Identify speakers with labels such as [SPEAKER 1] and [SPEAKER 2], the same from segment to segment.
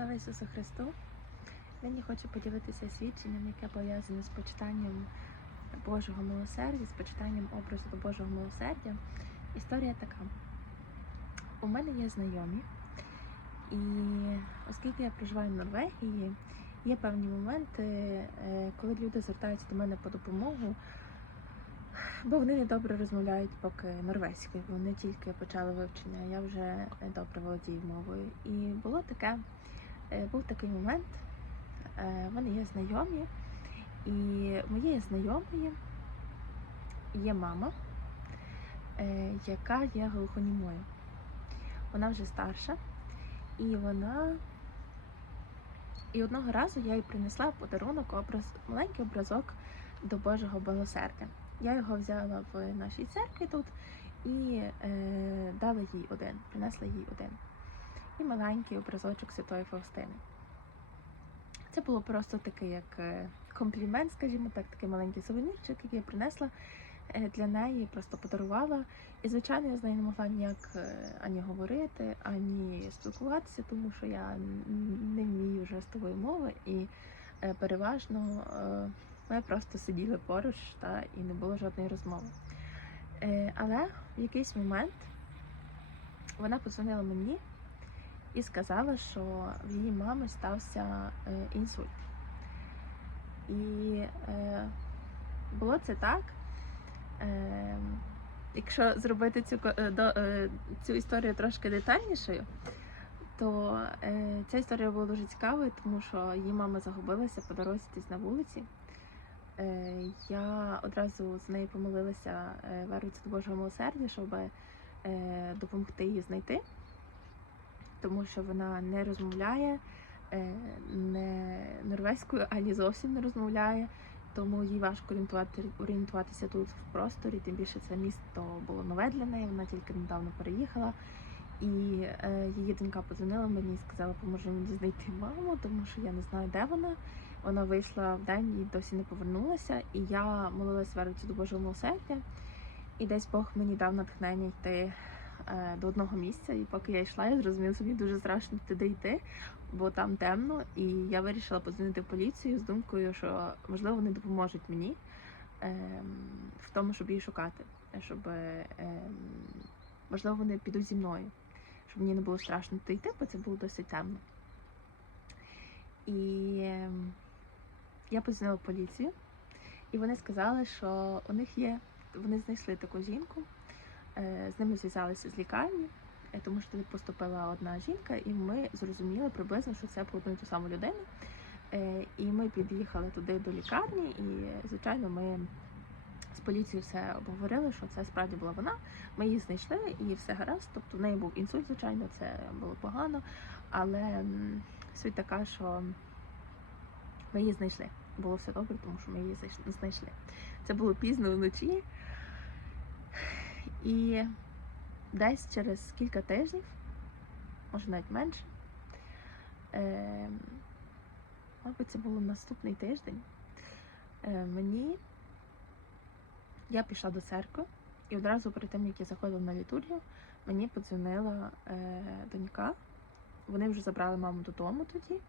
[SPEAKER 1] Слава Ісусу Христу! Нині хочу поділитися свідченням, яке пов'язане з почитанням Божого милосердя, з почитанням образу до Божого милосердя. Історія така. У мене є знайомі, і оскільки я проживаю в Норвегії, є певні моменти, е, коли люди звертаються до мене по допомогу, бо вони не добре розмовляють поки норвезькою, вони тільки почали вивчення, я вже добре володію мовою. І було таке, був такий момент, е, вони є знайомі, і моєї знайомої є мама, е, яка є глухонімою. Вона вже старша, і вона. І одного разу я їй принесла в подарунок образ, маленький образок до Божого милосердя. Я його взяла в нашій церкві тут і е, дала їй один, принесла їй один. І маленький образочок Святої Фаустини. Це було просто такий як е, комплімент, скажімо так, такий маленький сувенірчик, який я принесла е, для неї, просто подарувала. І, звичайно, я з нею не могла ніяк е, ані говорити, ані спілкуватися, тому що я не вмію жестової мови і переважно ми просто сиділи поруч та і не було жодної розмови. Але в якийсь момент вона подзвонила мені і сказала, що в її мами стався е, інсульт. І е, було це так. Е, якщо зробити цю, е, до, е, цю історію трошки детальнішою, то е, ця історія була дуже цікавою, тому що її мама загубилася по дорозі десь на вулиці. Е, я одразу з нею помолилася веруючи до Божого милосердя, щоб е, допомогти її знайти, тому що вона не розмовляє е, не норвезькою, ані зовсім не розмовляє, тому їй важко орієнтувати, орієнтуватися тут в просторі. Тим більше це місто було нове для неї, вона тільки недавно переїхала. І е, її донька подзвонила мені і сказала, поможи мені знайти маму, тому що я не знаю, де вона. Вона вийшла в день і досі не повернулася. І я молилась веруючи до Божого милосердя. І десь Бог мені дав натхнення йти до одного місця. І поки я йшла, я зрозуміла, що мені дуже страшно туди йти, бо там темно. І я вирішила подзвонити в поліцію з думкою, що можливо вони допоможуть мені е, в тому, щоб її шукати. Щоб е, можливо вони підуть зі мною, щоб мені не було страшно туди йти, бо це було досить темно. І ем, я подзвонила в поліцію, і вони сказали, що у них є, вони знайшли таку жінку, е, з ними зв'язалися з лікарні, е, тому що туди поступила одна жінка, і ми зрозуміли приблизно, що це про одну і ту саму людину. Е, І ми під'їхали туди до лікарні, і звичайно, ми з поліцією все обговорили, що це справді була вона. Ми її знайшли і все гаразд. Тобто в неї був інсульт, звичайно, це було погано, але суть така, що ми її знайшли. Було все добре, тому що ми її знайшли. Це було пізно вночі. І десь через кілька тижнів, може навіть менше, е, мабуть, це було наступний тиждень. Е, мені я пішла до церкви, і одразу перед тим, як я заходила на літургію, мені подзвонила е, донька. Вони вже забрали маму додому тоді,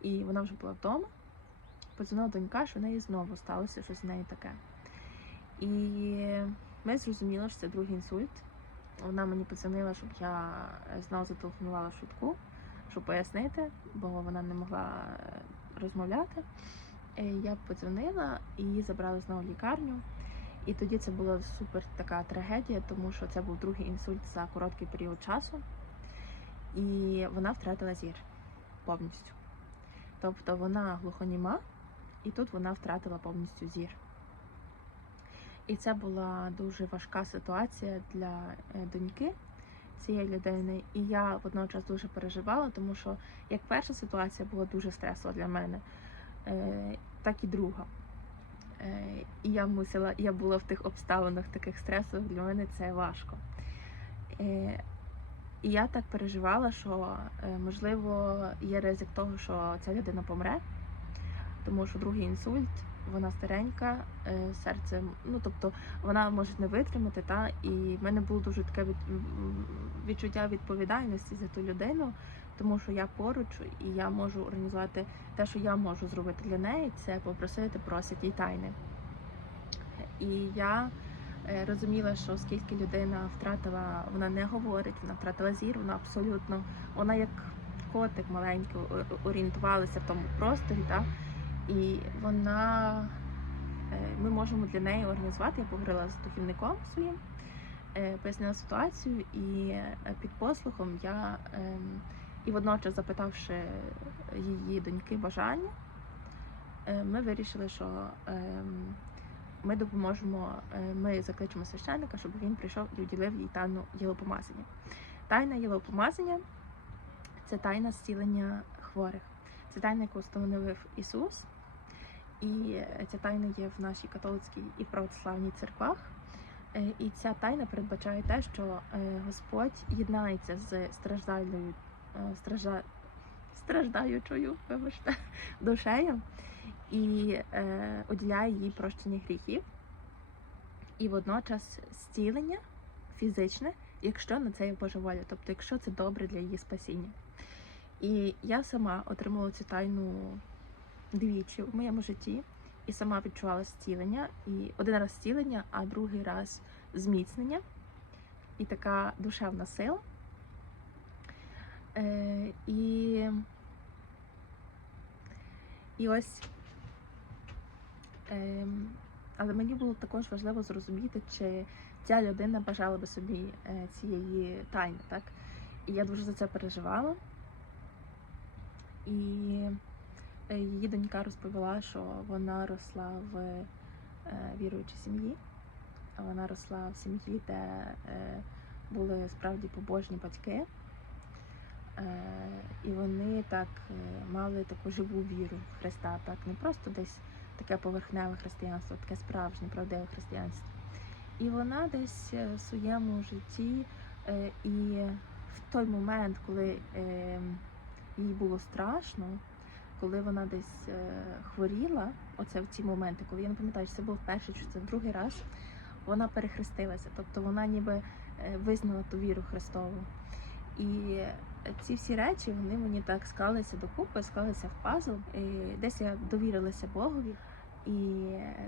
[SPEAKER 1] і вона вже була вдома. Подзвонила донька, що в неї знову сталося щось з нею таке. І ми зрозуміли, що це другий інсульт. Вона мені подзвонила, щоб я знову зателефонувала швидку, щоб пояснити, бо вона не могла е, розмовляти. Е, Я подзвонила і її забрали знову в лікарню. І тоді це була супер така трагедія, тому що це був другий інсульт за короткий період часу, і вона втратила зір повністю. Тобто вона глухоніма, і тут вона втратила повністю зір. І це була дуже важка ситуація для е, доньки цієї людини. І я водночас дуже переживала, тому що як перша ситуація була дуже стресова для мене, е, так і друга. Е, І я мусила, я була в тих обставинах таких стресових, для мене це важко. І я так переживала, що можливо є ризик того, що ця людина помре, тому що другий інсульт, вона старенька, е, серце, ну тобто вона може не витримати, та і в мене було дуже таке від, відчуття відповідальності за ту людину, тому що я поруч і я можу організувати те, що я можу зробити для неї, це попросити про святі тайни. І я е, розуміла, що оскільки людина втратила, вона не говорить, вона втратила зір, вона абсолютно, вона як котик маленький о- орієнтувалася в тому просторі, так? І вона, е, ми можемо для неї організувати. Я поговорила з духівником своїм, е, пояснила ситуацію, і е, під послухом я ем, і водночас запитавши її доньки бажання, ми вирішили, що ем, ми допоможемо, ми закличемо священника, щоб він прийшов і уділив їй тайну єлопомазання. Тайна єлопомазання це тайна зцілення хворих. Це тайна, яку встановив Ісус. І ця тайна є в нашій католицькій і православній церквах. Е, І ця тайна передбачає те, що е, Господь єднається з страждальною, е, стражда, страждаючою, вибачте, душею і е, уділяє їй прощення гріхів, і водночас зцілення фізичне, якщо на це є Божа воля, тобто якщо це добре для її спасіння. І я сама отримала цю тайну двічі в моєму житті, і сама відчувала зцілення. І один раз зцілення, а другий раз зміцнення і така душевна сила. Е, і, і ось Ем, але мені було також важливо зрозуміти, чи ця людина бажала би собі е, цієї тайни, так? І я дуже за це переживала. І е, її донька розповіла, що вона росла в е, віруючій сім'ї. Вона росла в сім'ї, де е, були справді побожні батьки. Е, І вони так е, мали таку живу віру в Христа, так не просто десь таке поверхневе християнство, таке справжнє, правдиве християнство. І вона десь е, в своєму житті е, і в той момент, коли е, їй було страшно, коли вона десь е, хворіла, оце в ці моменти, коли я не пам'ятаю, чи це був перший, чи це другий раз, вона перехрестилася. Тобто вона ніби е, визнала ту віру Христову. І ці всі речі вони мені так склалися докупи, склалися в пазл. І десь я довірилася Богові. І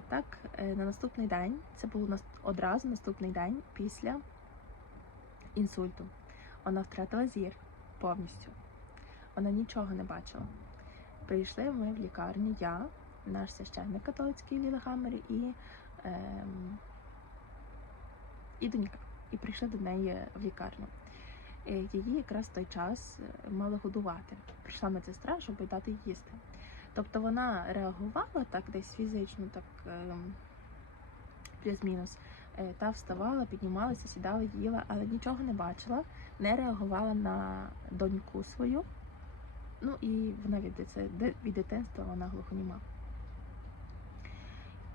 [SPEAKER 1] так е, на наступний день, це було одразу наступний день після інсульту. Вона втратила зір повністю. Вона нічого не бачила. Прийшли ми в лікарню, я, наш священник католицький Ліла Хаммері і, ем, і донька. І прийшли до неї в лікарню. Е, Її якраз в той час е, мали годувати. Прийшла медсестра, щоб дати їй їсти. Тобто вона реагувала так десь фізично, так ем, плюс-мінус. Е, Та вставала, піднімалася, сідала, їла, але нічого не бачила, не реагувала на доньку свою. Ну і вона від, де- від дитинства вона глухоніма.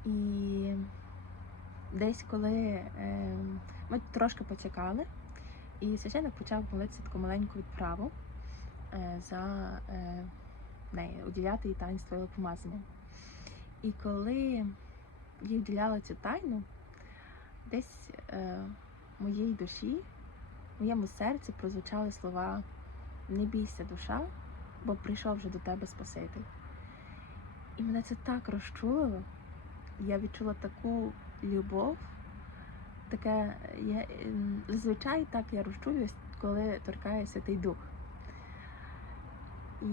[SPEAKER 1] І десь коли ем, ми трошки почекали, і священник почав молитися таку маленьку відправу е, за е, неї, уділяти їй таїнство помазання. І коли їй уділяла цю тайну, десь е, моїй душі, в моєму серці прозвучали слова Не бійся, душа, бо прийшов вже до тебе Спаситель. І мене це так розчулило. Я відчула таку любов, таке, я, ем, зазвичай так я розчулююсь, коли торкає Святий Дух. І,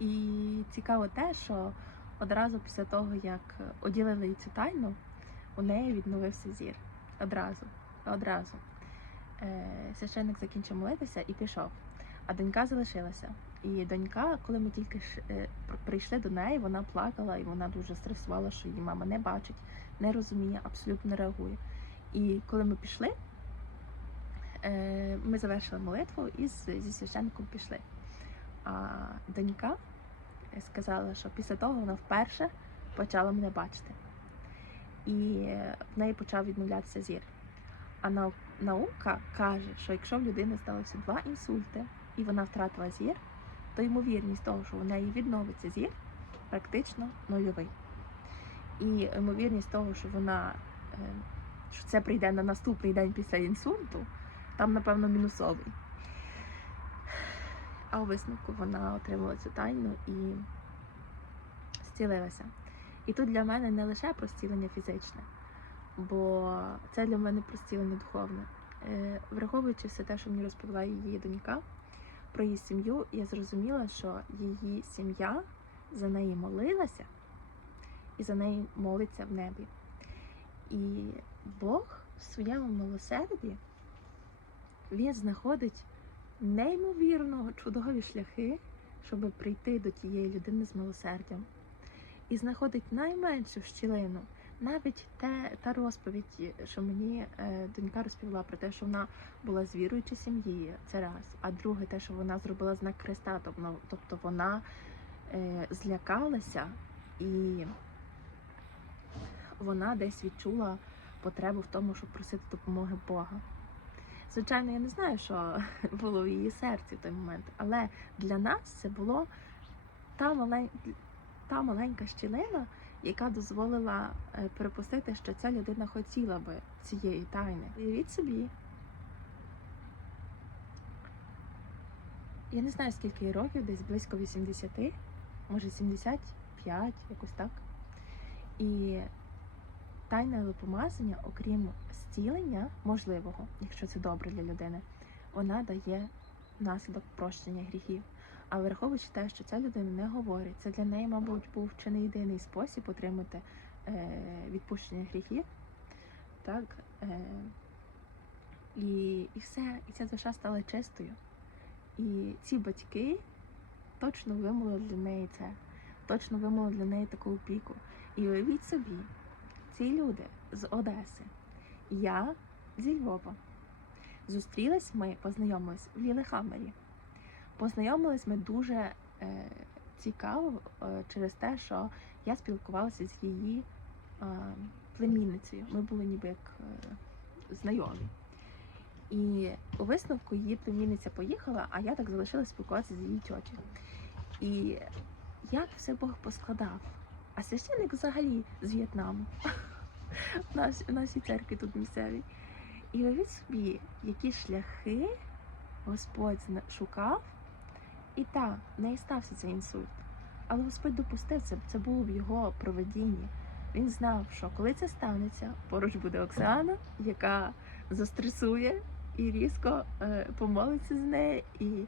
[SPEAKER 1] і цікаво те, що одразу після того, як оділили цю тайну, у неї відновився зір. Одразу. Одразу. Е, священник закінчив молитися і пішов. А донька залишилася. І донька, коли ми тільки е, пр- прийшли до неї, вона плакала і вона дуже стресувала, що її мама не бачить, не розуміє, абсолютно не реагує. І коли ми пішли, е, ми завершили молитву і зі священником пішли. А донька сказала, що після того вона вперше почала мене бачити. І в неї почав відмовлятися зір. А нау- наука каже, що якщо в людини сталося два інсульти і вона втратила зір, то ймовірність того, що в неї відновиться зір, практично нульовий. І ймовірність того, що вона е, що це прийде на наступний день після інсульту, там, напевно, мінусовий. А у висновку вона отримала цю тайну і зцілилася. І тут для мене не лише про зцілення фізичне, бо це для мене про зцілення духовне. Враховуючи все те, що мені розповіла її донька про її сім'ю, я зрозуміла, що її сім'я за неї молилася і за неї молиться в небі. І Бог в своєму милосерді він знаходить неймовірно чудові шляхи, щоб прийти до тієї людини з милосердям. І знаходить найменшу щілину. Навіть те, та розповідь, що мені е, донька розповіла про те, що вона була з віруючої сім'ї, це раз. А друге, те, що вона зробила знак Христа, тобто, вона е, злякалася і вона десь відчула потребу в тому, щоб просити допомоги Бога. Звичайно, я не знаю, що було в її серці в той момент, але для нас це було та, малень... та маленька щілина, яка дозволила е, припустити, що ця людина хотіла би цієї тайни. Уявіть собі. Я не знаю, скільки їй років, десь близько 80, може 75, якось так. І тайне випомазання, окрім зцілення можливого, якщо це добре для людини, вона дає наслідок прощення гріхів. А враховуючи те, що ця людина не говорить, це для неї, мабуть, був чи не єдиний спосіб отримати е, відпущення гріхів. Так? Е, і, і все, і ця душа стала чистою. І ці батьки точно вимолили для неї це, точно вимолили для неї таку опіку. І уявіть собі, ці люди з Одеси, я зі Львова. Зустрілись ми, познайомились в Лілехамері. Познайомились ми дуже е, цікаво е, через те, що я спілкувалася з її е, племінницею. Ми були ніби як е, знайомі. І у висновку її племінниця поїхала, а я так залишилася спілкуватися з її тьотю. І як все Бог поскладав. А священник взагалі з В'єтнаму в наш- нашій церкві тут місцевій. І уявіть собі, які шляхи Господь шукав, і так, в неї стався цей інсульт. Але Господь допустив це, це було в його проведінні. Він знав, що коли це станеться, поруч буде Оксана, яка застресує і різко е, помолиться з нею, і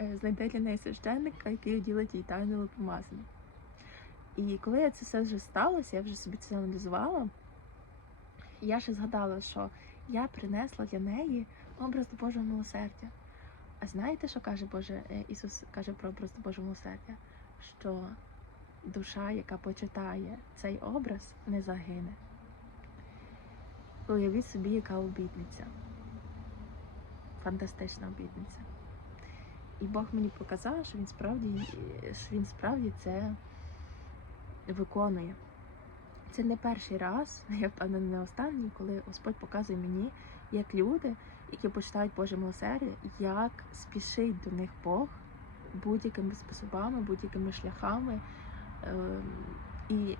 [SPEAKER 1] е, знайде для неї священника, який уділить їй тайну помазання. І коли це все вже сталося, я вже собі це аналізувала, я ще згадала, що я принесла для неї образ Божого милосердя. А знаєте, що каже Боже е, Ісус каже про образ Божого милосердя? Що душа, яка почитає цей образ, не загине. Уявіть собі, яка обітниця. Фантастична обітниця. І Бог мені показав, що він справді, що він справді це виконує. Це не перший раз, я впевнена, не останній, коли Господь показує мені, як люди, які почитають Боже милосердя, як спішить до них Бог будь-якими способами, будь-якими шляхами. Ем, І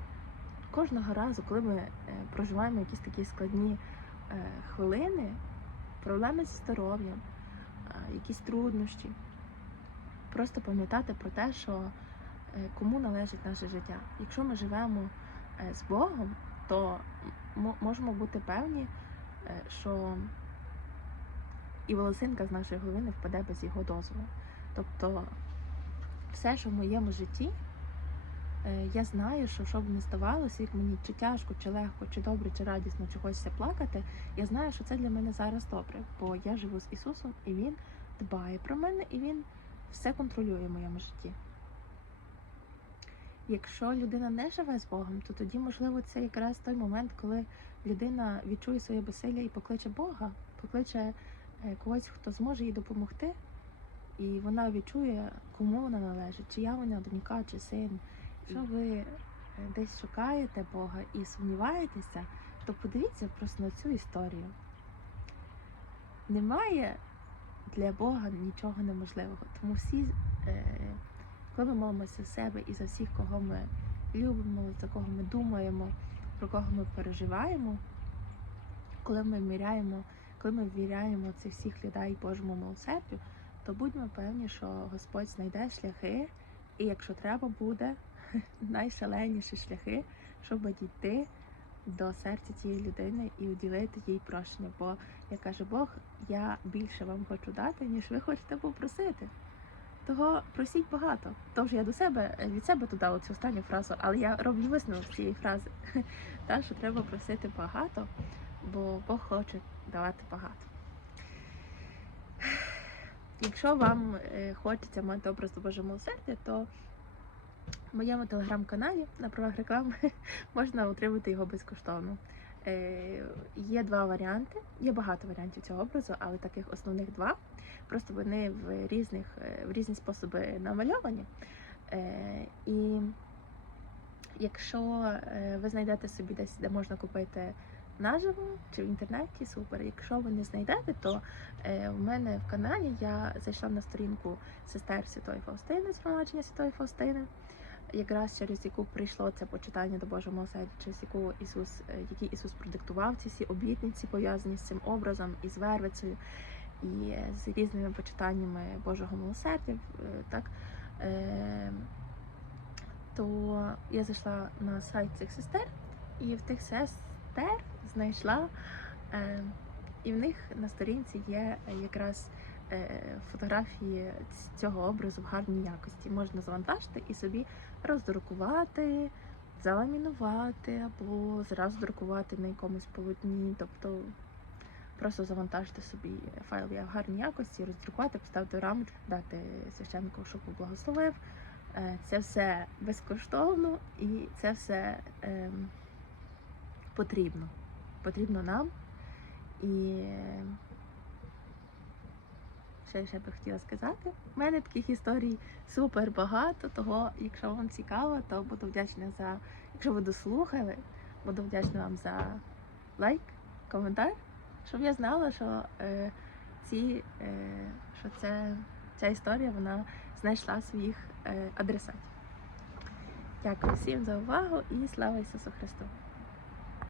[SPEAKER 1] кожного разу, коли ми е, проживаємо якісь такі складні е, хвилини, проблеми зі здоров'ям, е, якісь труднощі, просто пам'ятати про те, що кому належить наше життя. Якщо ми живемо з Богом, то можемо бути певні, що і волосинка з нашої голови впаде без його дозволу. Тобто все, що в моєму житті, е, я знаю, що що б не ставалося, як мені чи тяжко, чи легко, чи добре, чи радісно, чи хочеться плакати, я знаю, що це для мене зараз добре, бо я живу з Ісусом, і Він дбає про мене, і Він все контролює в моєму житті. Якщо людина не живе з Богом, то тоді, можливо, це якраз той момент, коли людина відчує своє безсилля і покличе Бога, покличе когось, хто зможе їй допомогти, і вона відчує, кому вона належить, чия вона донька чи син. Якщо ви е, десь шукаєте Бога і сумніваєтеся, то подивіться просто на цю історію. Немає для Бога нічого неможливого. Тому всі, е, коли ми молимося за себе і за всіх, кого ми любимо, за кого ми думаємо, про кого ми переживаємо, коли ми вміряємо, коли ми ввіряємо цих всіх людей Божому милосердю, то будьмо певні, що Господь знайде шляхи, і якщо треба буде, найшаленіші шляхи, щоб дійти до серця цієї людини і уділити їй прощення. Бо, як каже Бог, я більше вам хочу дати, ніж ви хочете попросити. Того просіть багато. Тож я до себе від себе додала цю останню фразу, але я роблю висновок цієї фрази. Та, що треба просити багато, бо Бог хоче давати багато. Якщо вам е, хочеться мати образ до Божого милосердя, то в моєму телеграм-каналі на правах реклами можна отримати його безкоштовно. Е, Є два варіанти, є багато варіантів цього образу, але таких основних два. Просто вони в різних е, в різні способи намальовані. І якщо ви знайдете собі десь, де можна купити наживо чи в інтернеті, супер. Якщо ви не знайдете, то е, в мене в каналі я зайшла на сторінку сестер Святої Фаустини, згромадження Святої Фаустини, якраз через яку прийшло це почитання до Божого милосердя, через яку Ісус, е, які Ісус продиктував ці всі обітниці, пов'язані з цим образом і з вервицею, і е, з різними почитаннями Божого милосердя. е, Так, е, то я зайшла на сайт цих сестер, і в тих сестер знайшла, е, і в них на сторінці є якраз е, фотографії цього образу в гарній якості. Можна завантажити і собі роздрукувати, заламінувати або зразу друкувати на якомусь полотні. Тобто просто завантажити собі файл в гарній якості, роздрукувати, поставити рамочку, дати священнику, щоб поблагословив. Е, Це все безкоштовно і це все ем, потрібно. Потрібно нам. І ще, ще би хотіла сказати. У мене таких історій супер багато. Того, якщо вам цікаво, то буду вдячна за. Якщо ви дослухали, буду вдячна вам за лайк, коментар, щоб я знала, що е, ці, е, що це, ця історія вона знайшла своїх е, адресатів. Дякую всім за увагу і слава Ісусу Христу!